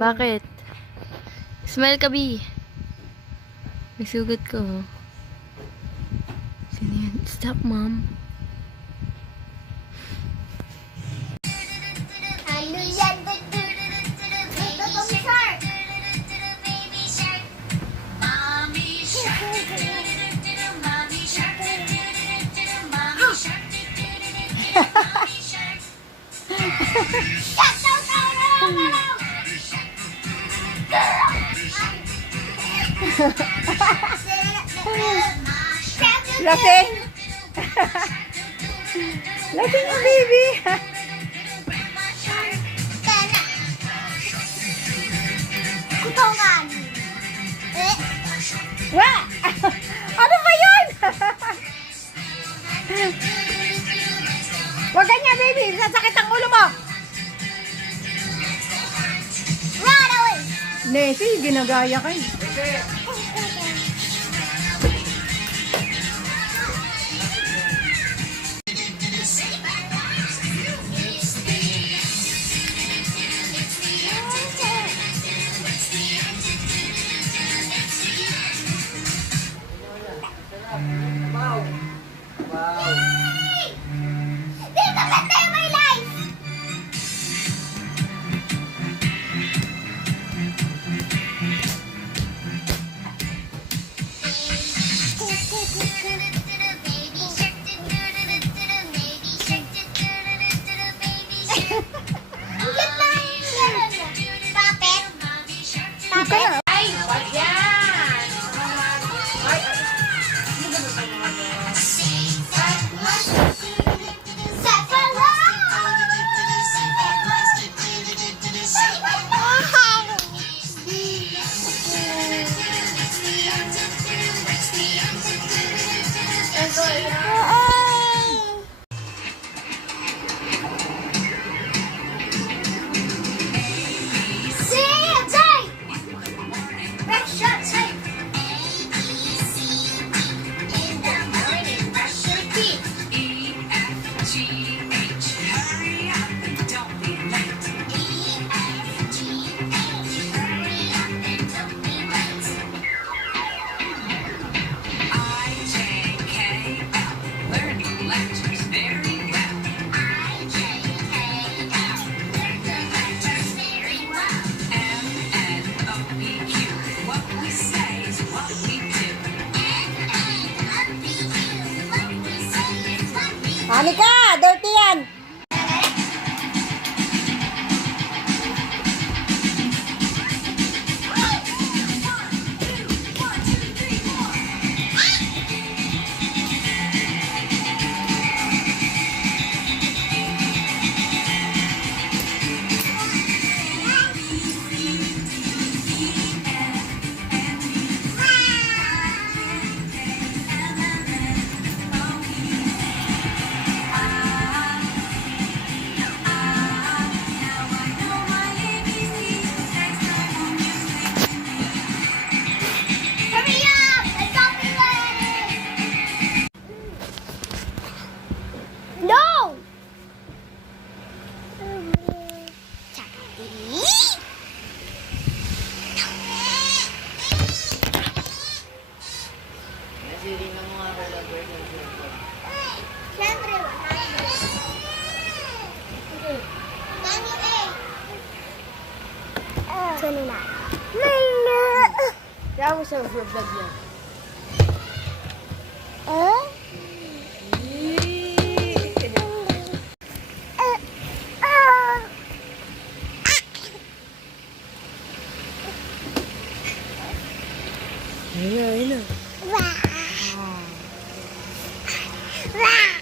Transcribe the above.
Bakit? Smile ka, B. May sugat ko. Sino yan? Stop, mom. Lasing! Lasing yung baby! Kutongan! Wah! Ano ba yun? Huwag ganyan, baby! Sasakit ang ulo mo! Run away! Nessie, ginagaya ka eh. Dito ka tayo, my life! Bakit? Ay, wag yan! Halika! Dirty yan! Hurry up! It's open! No! Siyempre, Sino na? Kaya mo sa vlog yan. Ayun na, ayun na. Wow!